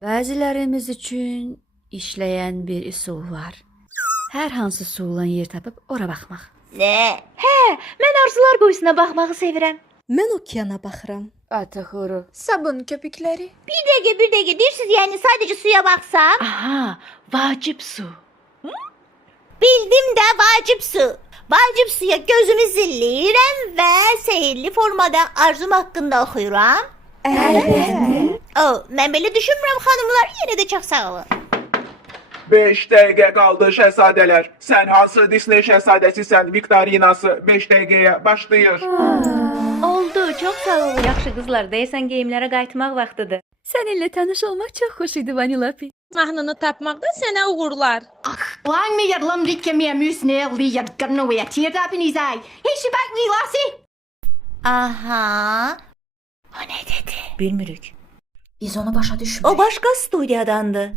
Bəzilərimiz üçün işləyən bir üsul var. Hər hansı sulan yer tapıb ora baxmaq. Nə? Hə, mən arzular quyusuna baxmağı sevirəm. Mən okeana baxıram. Ataxuru. Sabun köpükləri. Bir dəqiqə, deyirsiniz, yəni sadəcə suya baxsam? Aha, vacib su. Bildim də vacib su. Vacib suya gözümü zilləyirəm və sehirli formada arzum haqqında oxuyuram. Əlbəttə. Mən belə düşünmürəm xanımlar, yenə də çox sağ olun. 5 dəqiqə qaldı şəhzadələr. Sən hansı Disney şəhzadəsisən? Viktorinası 5 dəqiqəyə başlayır. Oldu, çox sağ olun yaxşı qızlar. Deyəsən geyimlərə qayıtmaq vaxtıdır. Səninlə tanış olmaq çox xoş idi Vanilapi. Mahnını tapmaqda sənə uğurlar. Lang meer lam liedje meer muus neer lier kan weer tier dat in zei. Is je bak niet lassie? Aha. O nə dedi? Bilmirik. Biz onu başa düşmürük. O başqa studiyadandı.